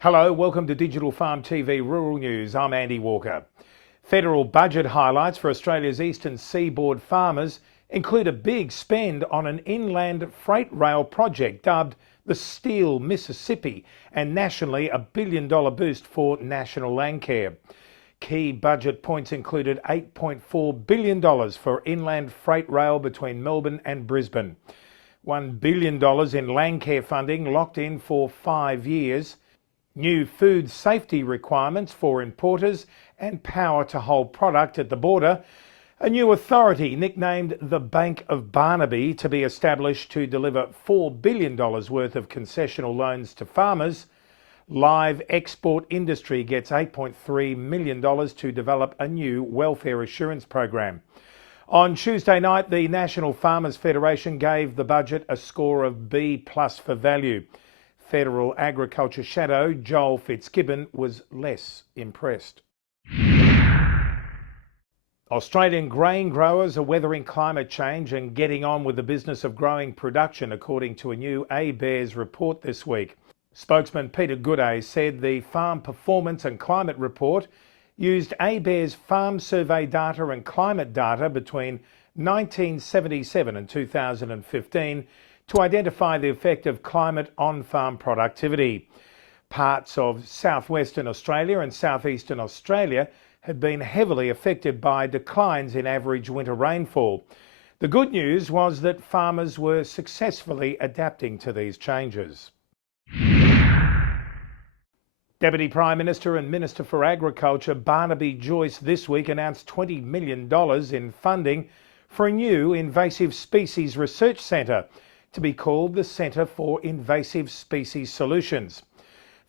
Hello, welcome to Digital Farm TV Rural News. I'm Andy Walker. Federal budget highlights for Australia's eastern seaboard farmers include a big spend on an inland freight rail project dubbed the Steel Mississippi and nationally a $1 billion boost for National Landcare. Key budget points included $8.4 billion for inland freight rail between Melbourne and Brisbane, $1 billion in Landcare funding locked in for 5 years, new food safety requirements for importers and power to hold product at the border, a new authority nicknamed the Bank of Barnaby to be established to deliver $4 billion worth of concessional loans to farmers. Live export industry gets $8.3 million to develop a new welfare assurance program. On Tuesday night, the National Farmers Federation gave the budget a score of B+ for value. Federal Agriculture Shadow Joel Fitzgibbon was less impressed. Australian grain growers are weathering climate change and getting on with the business of growing production, according to a new ABARES report this week. Spokesman Peter Gooday said the Farm Performance and Climate Report used ABARES farm survey data and climate data between 1977 and 2015 to identify the effect of climate on farm productivity. Parts of southwestern Australia and southeastern Australia had been heavily affected by declines in average winter rainfall. The good news was that farmers were successfully adapting to these changes. Deputy Prime Minister and Minister for Agriculture Barnaby Joyce this week announced $20 million in funding for a new invasive species research centre to be called the Centre for Invasive Species Solutions.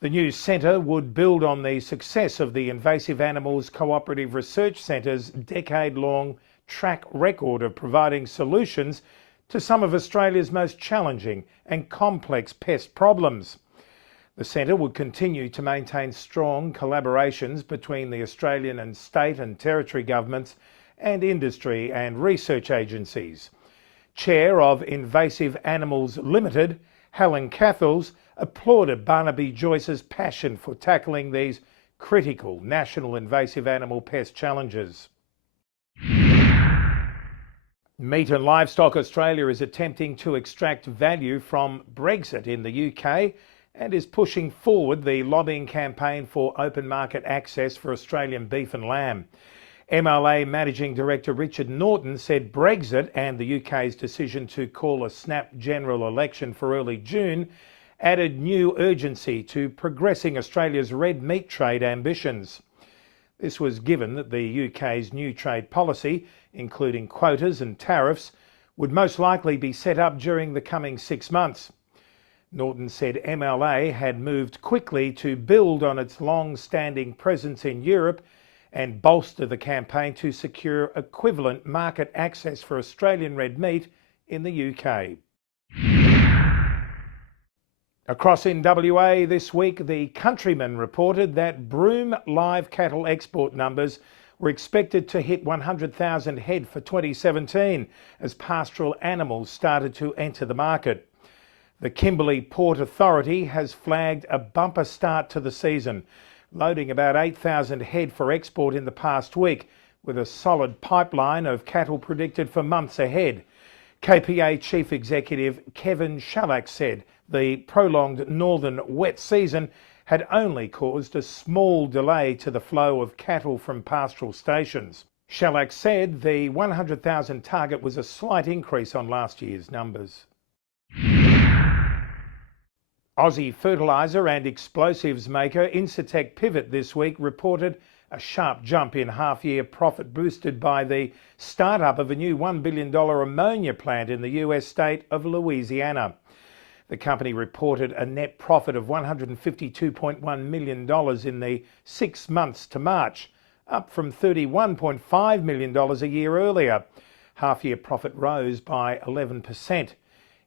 The new centre would build on the success of the Invasive Animals Cooperative Research Centre's decade-long track record of providing solutions to some of Australia's most challenging and complex pest problems. The centre would continue to maintain strong collaborations between the Australian and state and territory governments and industry and research agencies. Chair of Invasive Animals Limited, Helen Cathels, applauded Barnaby Joyce's passion for tackling these critical national invasive animal pest challenges. Meat and Livestock Australia is attempting to extract value from Brexit in the UK and is pushing forward the lobbying campaign for open market access for Australian beef and lamb. MLA Managing Director Richard Norton said Brexit and the UK's decision to call a snap general election for early June added new urgency to progressing Australia's red meat trade ambitions. This was given that the UK's new trade policy, including quotas and tariffs, would most likely be set up during the coming 6 months. Norton said MLA had moved quickly to build on its long-standing presence in Europe and bolster the campaign to secure equivalent market access for Australian red meat in the UK. Across in WA this week, the Countryman reported that Broome live cattle export numbers were expected to hit 100,000 head for 2017 as pastoral animals started to enter the market. The Kimberley Port Authority has flagged a bumper start to the season, loading about 8,000 head for export in the past week, with a solid pipeline of cattle predicted for months ahead. KPA Chief Executive Kevin Shellack said the prolonged northern wet season had only caused a small delay to the flow of cattle from pastoral stations. Shellack said the 100,000 target was a slight increase on last year's numbers. Aussie fertiliser and explosives maker Incitec Pivot this week reported a sharp jump in half-year profit boosted by the start-up of a new $1 billion ammonia plant in the US state of Louisiana. The company reported a net profit of $152.1 million in the 6 months to March, up from $31.5 million a year earlier. Half-year profit rose by 11%.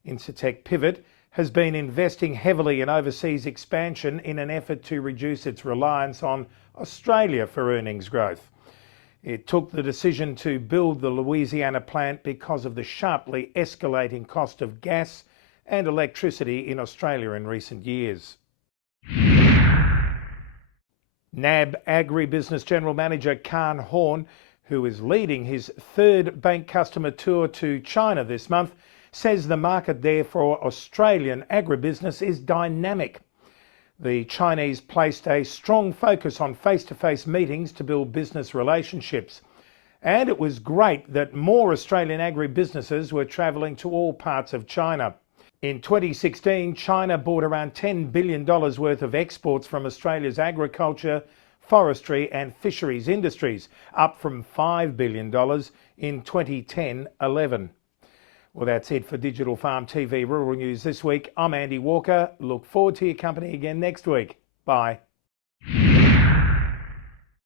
Incitec Pivot has been investing heavily in overseas expansion in an effort to reduce its reliance on Australia for earnings growth. It took the decision to build the Louisiana plant because of the sharply escalating cost of gas and electricity in Australia in recent years. NAB Agribusiness General Manager Khan Horn, who is leading his third bank customer tour to China this month, says the market there for Australian agribusiness is dynamic. The Chinese placed a strong focus on face-to-face meetings to build business relationships. And it was great that more Australian agribusinesses were travelling to all parts of China. In 2016, China bought around $10 billion worth of exports from Australia's agriculture, forestry and fisheries industries, up from $5 billion in 2010-11. Well, that's it for Digital Farm TV Rural News this week. I'm Andy Walker. Look forward to your company again next week. Bye.